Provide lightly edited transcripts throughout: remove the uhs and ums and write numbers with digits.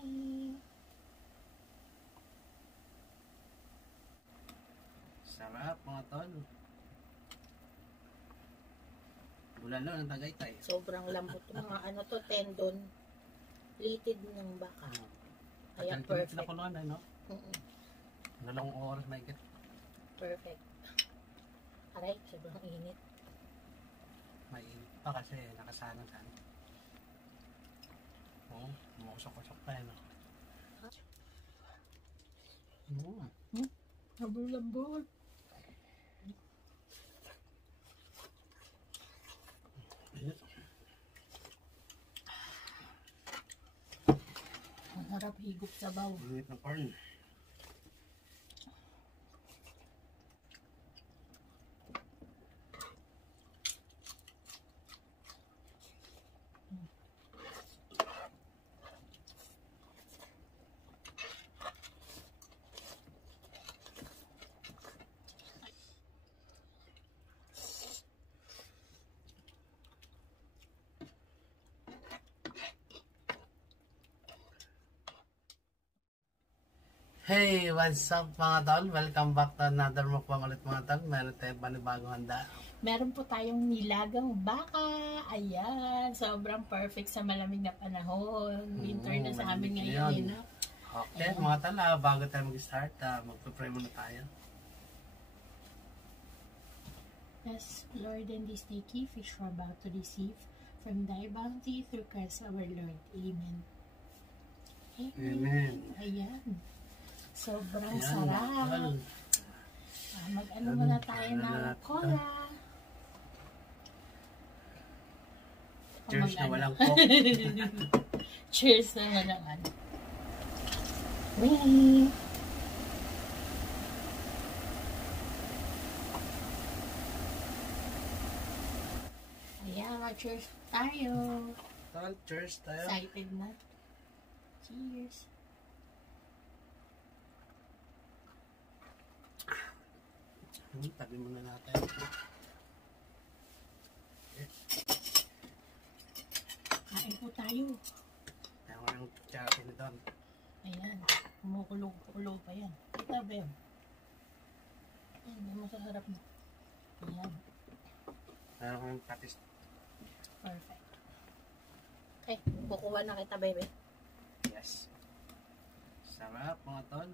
morning! Sarap mga tol. Bulalo ng Tagaytay. Sobrang lambot mga ano to, tendon. Litid ng baka. Kaya perfect. Sila ko noon, no? Dalawang oras may get. Perfect. Aray, sobrang init. May init pa kasi nakasanang sa ano. Oo, mukusok-kusok pa yan. Lambot. Ang harap higop sa baw. Init ng corn. Hey, what's up mga tol? Welcome back to another mukbang ulit mga tol. Meron tayong panibagong handa. Meron po tayong nilagang baka. Ayan, sobrang perfect sa malamig na panahon. Winter na sa amin ngayon. No? Okay, mga tol, bago tayo mag-start, magpapray muna tayo. Yes, Lord, in this day gift which we're about to receive from thy bounty through Christ our Lord. Amen. Amen. Ayan. Sobrang sarap. Mag-ano muna tayo ng cola. Cheers na walang coke. Cheers na walang ano. Wee! Ayan, mag-cheers tayo. Tol, cheers tayo. Excited na. Cheers. Tabi muna natin. Kain po tayo. Kaya ko ng charapin nito. Ayan. Kumukulog pa yan. Kita ba yun? Ayan, masasarap na. Ayan. Kaya ko ng patis. Perfect. Okay, kukuha na kita, baby. Yes. Sarap mga tol.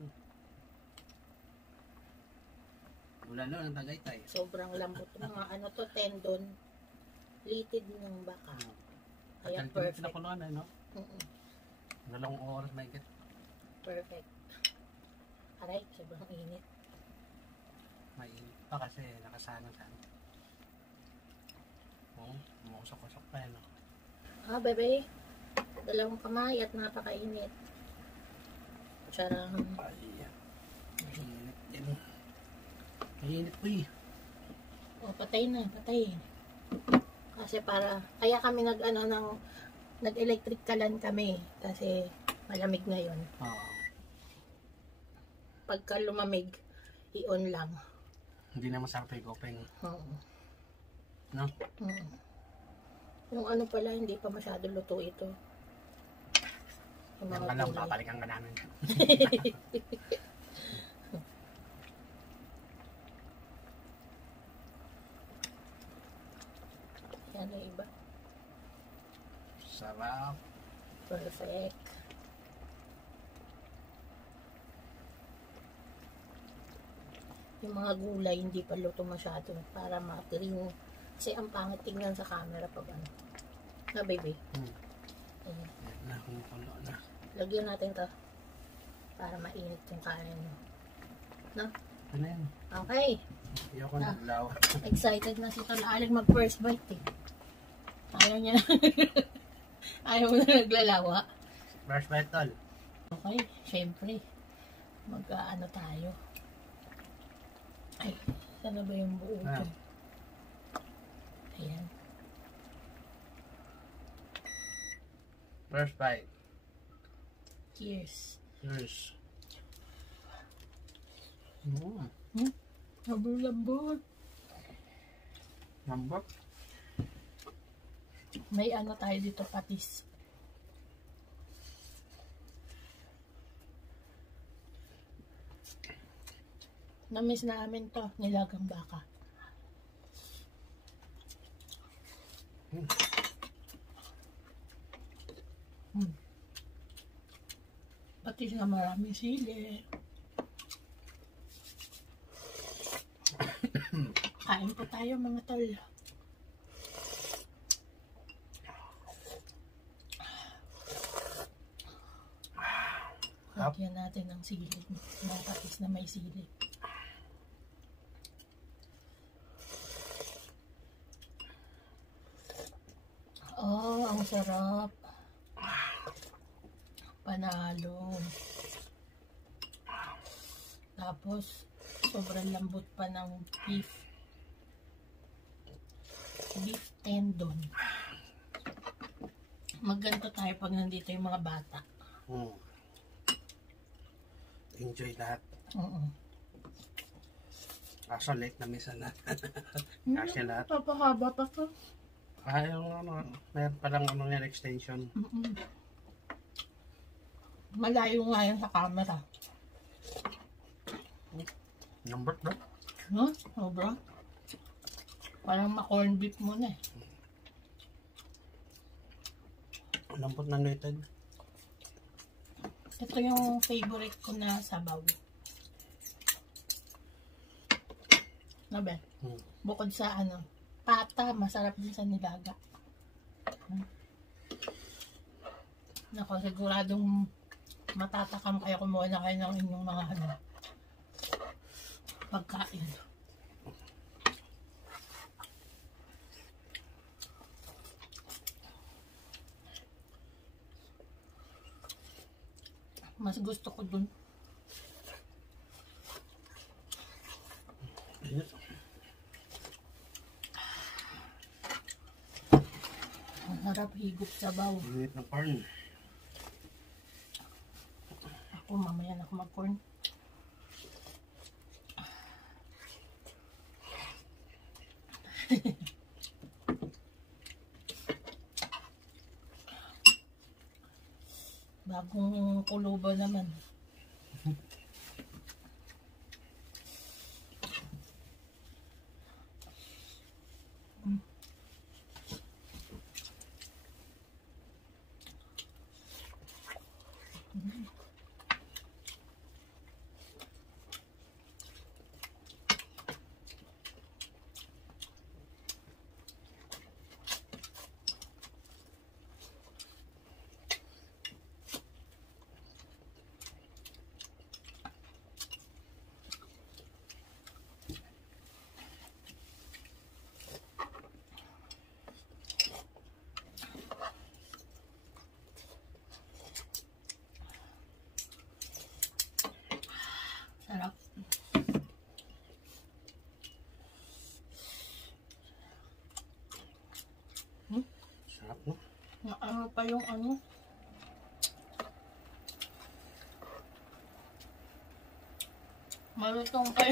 Bulalo ng Tagaytay. Sobrang lambot mga ano to, tendon. Litid ng baka. Kaya perfect. Sila ko noon, no? Dalawang oras may get. Perfect. Aray, sobrang init. May init pa kasi nakasanang sa ano. Oo, mukusok-kusok pa yan. Bebe. Dalawang kamay at napakainit. Charang. Ay, init din. Init po eh. Patay na, patay. Kasi kaya kami nag-electric kalan kami. Kasi malamig ngayon. Pagka lumamig, i-on lang. Hindi na masarap yung kopeng. Oo. No? Yung ano pala, hindi pa masyado luto ito. Yung ka lang, papalikan ka namin. Yan ang iba. Sarap. Perfect. Yung mga gulay hindi pa luto masyado para ma-green. Kasi ang pangit tingnan sa camera pag ano. Na baby. Ayan. Na, kumukulo na. Lagyan natin to para mainit yung kanin mo. No? Ano yan? Okay. Ayoko naglaw. Excited na si Tol Aling mag first bite eh. Ayaw niya. Ayaw mo na naglalawa. First bite, tol. Okay, syempre. Mag-ano tayo. Ay, sana ba yung buo ko? Ayan. First bite. Cheers. Cheers. Lambot. Lambot? May ano tayo dito, patis. Namiss namin to, nilagang baka. Pati na maraming sili. Kain po tayo mga tol. Lagyan natin ng sili. Mga patis na may sili. Oh, ang sarap. Panalo. Tapos, sobrang lambot pa ng beef. Beef tendon. Magganto tayo pag nandito yung mga bata. Enjoy lahat. Kaso late na minsan na. Kasi lahat. Papahaba pa to. Yung meron palang yan extension. Malayo nga yan sa camera. Number bro? No? Sobra. Parang ma-corn beef mo na eh. Lambot na nated. Ito yung favorite ko na sabaw. Nabe? Bukod sa pata, masarap din sa nilaga. Nako, siguradong matatakam kayo kumuha na kayo ng inyong mga pagkain. Mas gusto ko dun. Ang harap higop sabaw. Init ng corn. Ako mamaya na ako mag-corn. Bagong kuluba naman. Sarap. Sarap, no? Ano pa yung malutong pa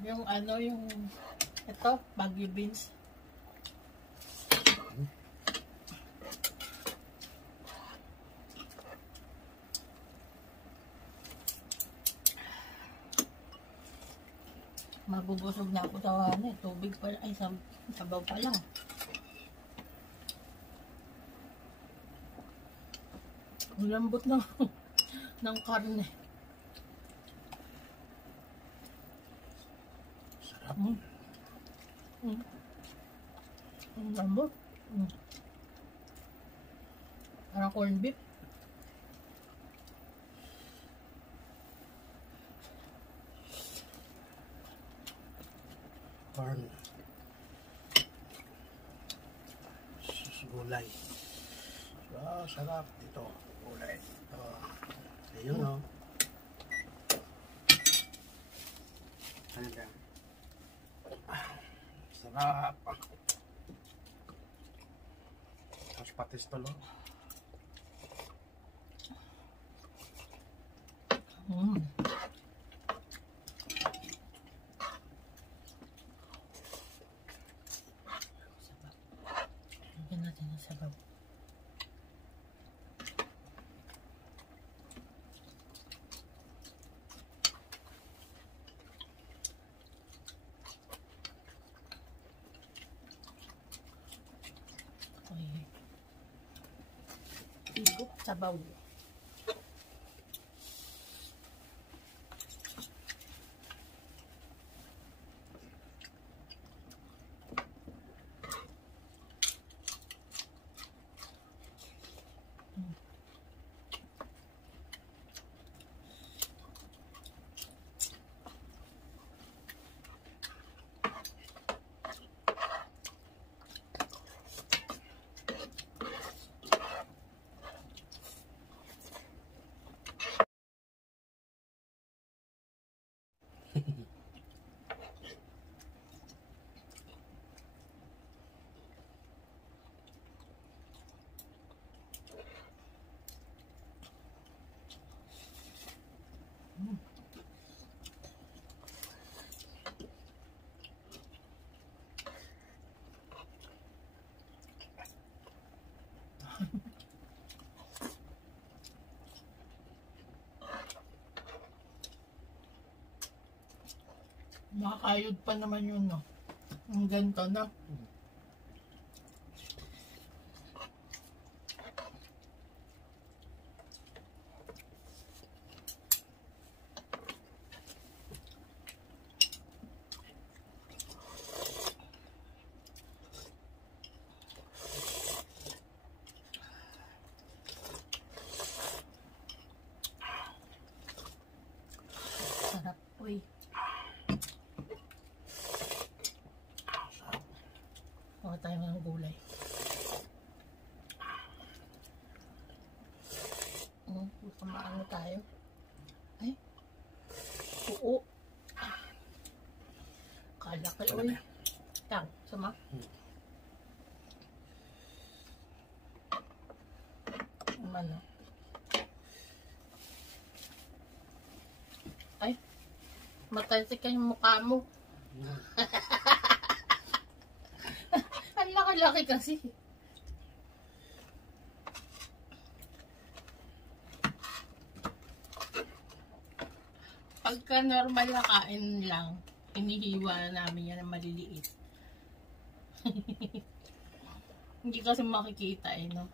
yung yung ito, baggy beans. Mabubusog na ako sa tubig pa, ay sabaw pa lang. Ang lambot ng karne. Sarap. Ang lambot. Parang corn beef. Corn. Gulay. Sarap ito. Gulay. Ayun, no? Ano yan? Sarap. Tapos patis to, no? Lagyan natin ng sabaw. higop, sabaw. Makakayod pa naman yun, no? Ang ganito, no? Sarap, uy. Huwag tayo ng gulay. Baka maano tayo. Ay. Oo. Kalaki, uy. Tang, sama. Ano? Ay. Matalsik yung mukha mo. Ang laki-laki kasi. Pagka normal na kain lang, hinihiwa namin yan ng maliliit. Hindi kasi makikita eh, no?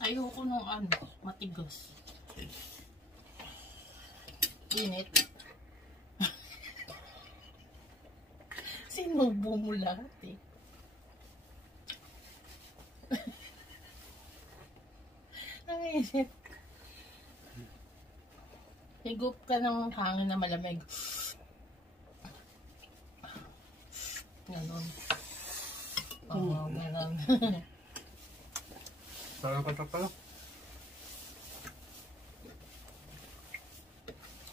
Ayoko nung ano, matigas. Init. Sinubo mo lahat eh. Ang init. Higup ka ng hangin na malamig. Ganon. Oo, ganon. Parang patak pala.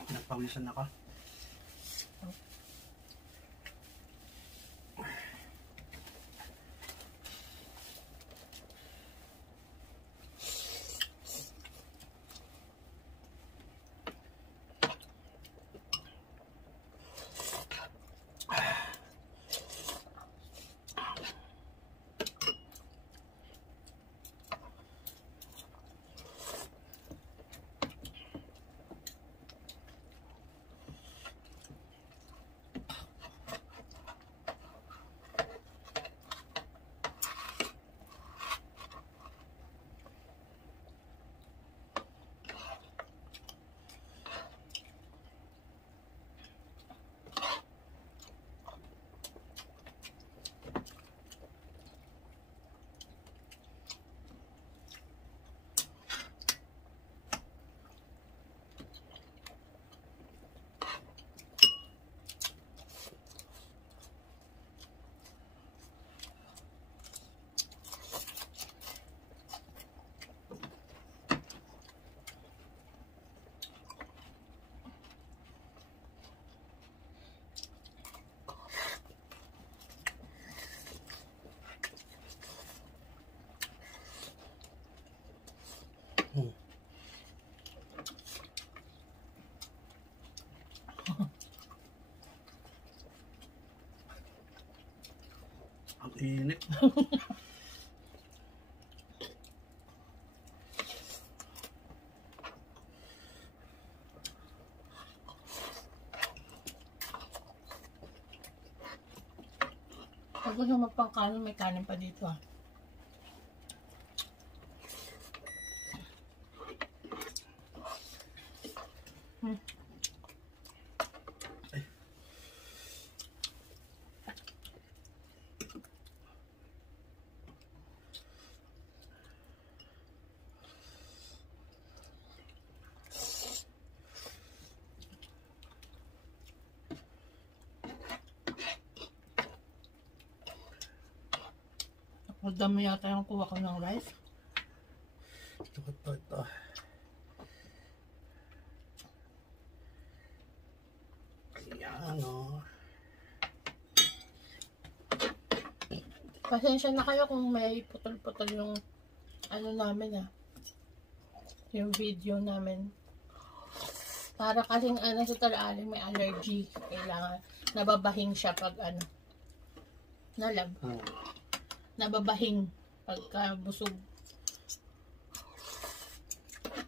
Nagpawisan ako. Ang init. Pag gusto magpangkanin, may kanin pa dito ah. Madami yata yung kuha ko ng rice. Ito. Ayan o. Pasensya na kayo kung may putol-putol yung ano namin ah. Yung video namin. Para kasing ano sa Tala-Aling may allergy. Kailangan nababahing siya pag ano. Nalab. Nababahing pagka busog.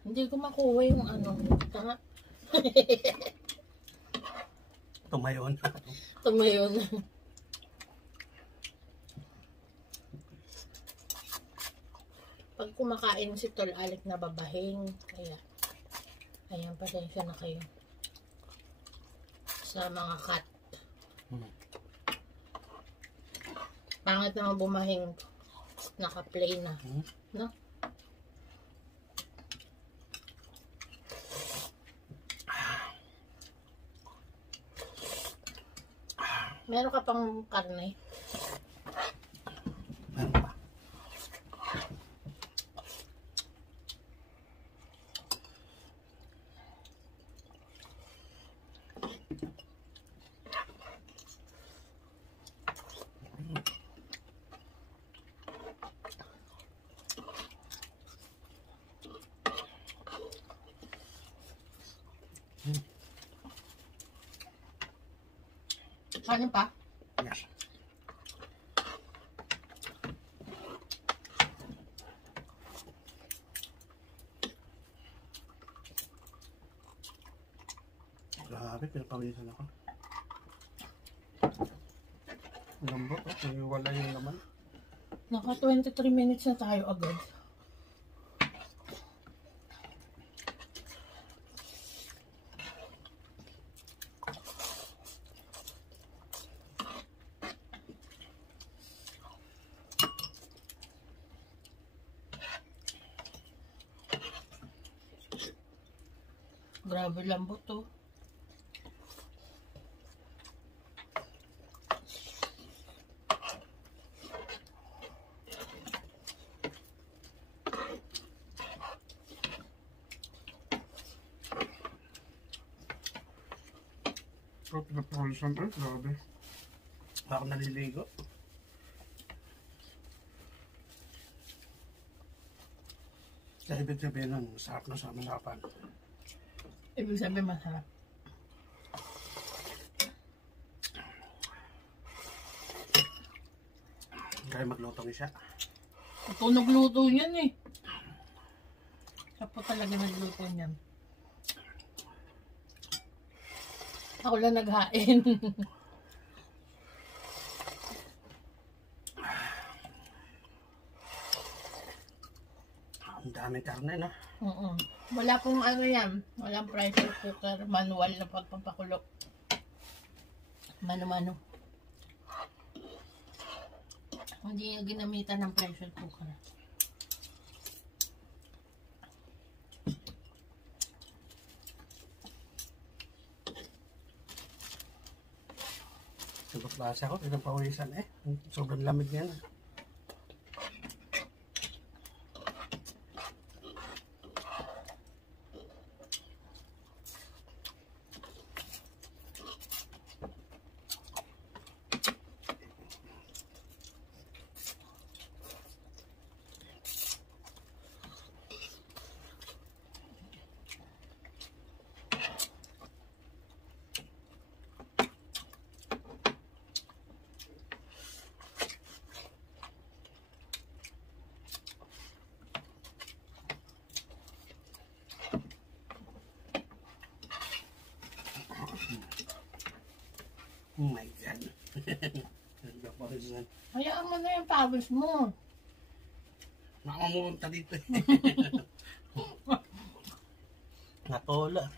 Hindi ko makuha yung ano. Tanga. Tumayon. Tumayon. Pag kumakain si Tol-Alik nababahing. Kaya, ayan, pasensya na kayo. Sa mga cat. Pangit naman bumahing naka-play na. No? Meron ka pang karne? Meron pa. Ano pa? Yes. Grabe, pinapawisan ako. Lambot, wala yung laman. Naka 23 minutes na tayo agad. Grabe lambot to. Oh, pinapawisan tayo. Grabe. Ako naliligo. Kaya ibig sabihin nun, sarap na sa harapan. Ibig sabihin masarap. Kaya magluto niya siya. Tunog luto niyan eh. Siya po talaga nagluto niyan. Ako lang naghain. Ang daming karne, no? Wala pong ano yan. Walang pressure cooker. Manual na pagpapakulo. Mano-mano. Hindi na ginamitan ng pressure cooker. Siguro klase ako, pinapawisan eh. Sobrang lamig niyan. Oh my God. yan. Hayaan mo na yung pawis mo. Makamumunta dito eh. Natola.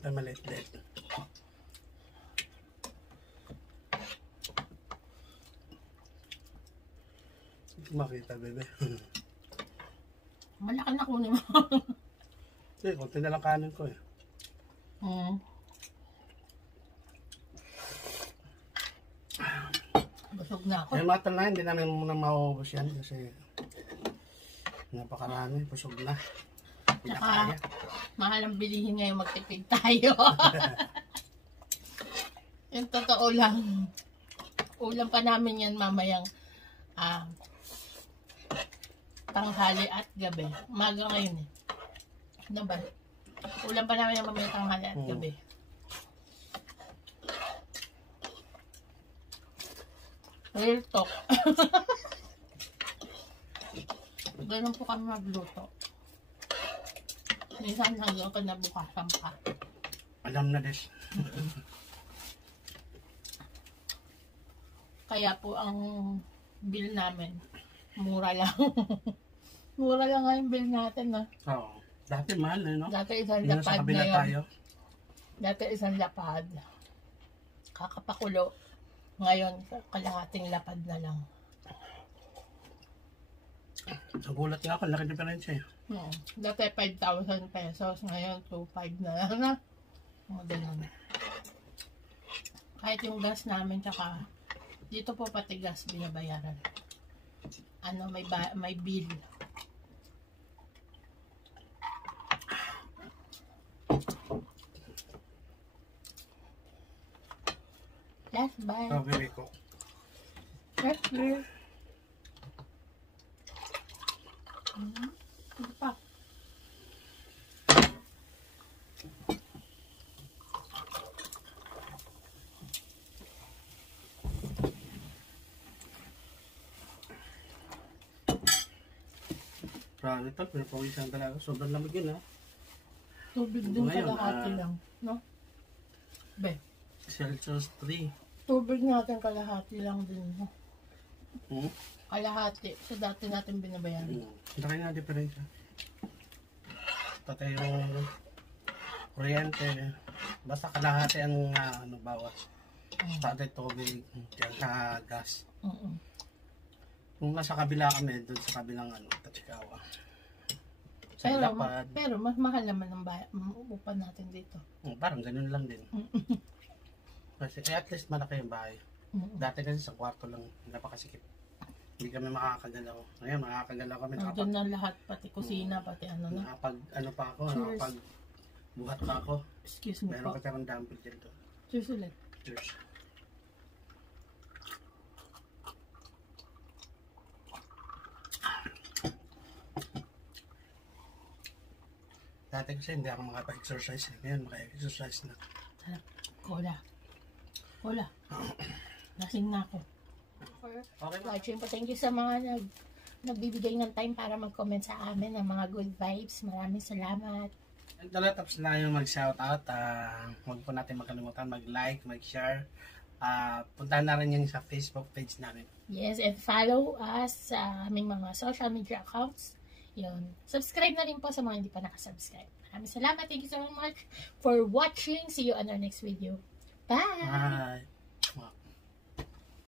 Ang maliit-liit. Hindi ko makita, bebe. Malaki na kunin mo. Hindi, konti na lang kanin ko eh. Busog na ako. Yung matan na, hindi namin muna mauubos yan kasi napakarami, busog na. Hindi na kaya. Mahal ang bilihin ngayon, magtipid tayo. Yung totoo lang. Ulam pa namin yan mamayang tanghali at gabi. Umaga ngayon eh. Ano ba? Ulam pa namin yan mamayang tanghali at gabi. Real talk. Ganun po kami magluto. Minsan hanggang kinabukasan pa. Alam na des. Kaya po ang bill namin, mura lang. Mura lang nga yung bill natin, no? Oo. Dati mahal eh, no? Dati isang Yun lapad sa kabila ngayon. tayo. Dati isang lapad. Kakapakulo. Ngayon, kalahating lapad na lang. Nagulat nga ako, laki diferensya eh. Dati 5,000 pesos. Ngayon, 2,500 na lang na. O, ganun. Kahit yung gas namin, tsaka dito po pati gas binabayaran. Ano, may bill. Last bite. Ito, bebe ko. Last bite. Ito pa. Grabe ito, pinapawisan talaga. Sobrang lamig yun ha. Tubig din Ngayon, kalahati lang. No? Be. Celsius 3. Tubig natin kalahati lang din. No? Hmm? Kalahati. So dati natin binabayaran. Laki nga diferensya. Pati yung kuryente. Basta kalahati ang ano, bawas. Pati tubig, sa gas. Kung nasa kabila kami, doon sa kabilang ano, Tachikawa. Sa Lapad. Pero mas mahal naman ang upa natin dito. Parang ganun lang din. Kasi at least malaki yung bahay. Dati kasi sa kwarto lang, napakasikip. Hindi kami makakagalaw. Ngayon, makakagalaw kami. Doon na lahat, pati kusina, pati ano na. Nakapag, ano pa ako, nakapag buhat pa ako. Excuse me Meron po. ka tarang dumbbell dito. Cheers ulit. Cheers. Dati kasi hindi ako makapa-exercise. Ngayon, maka-exercise na. Sarap. Cola. Cola. Lasing na ako. Okay ba? Watching po. Thank you sa mga nagbibigay ng time para mag-comment sa amin ng mga good vibes. Maraming salamat. And tapos na yung mag-shoutout. Huwag po natin makalimutan mag-like, mag-share. Puntahan na rin yung sa Facebook page namin. Yes, and follow us sa aming mga social media accounts. Yun. Subscribe na rin po sa mga hindi pa nakasubscribe. Maraming salamat. Thank you so much for watching. See you on our next video. Bye! Bye!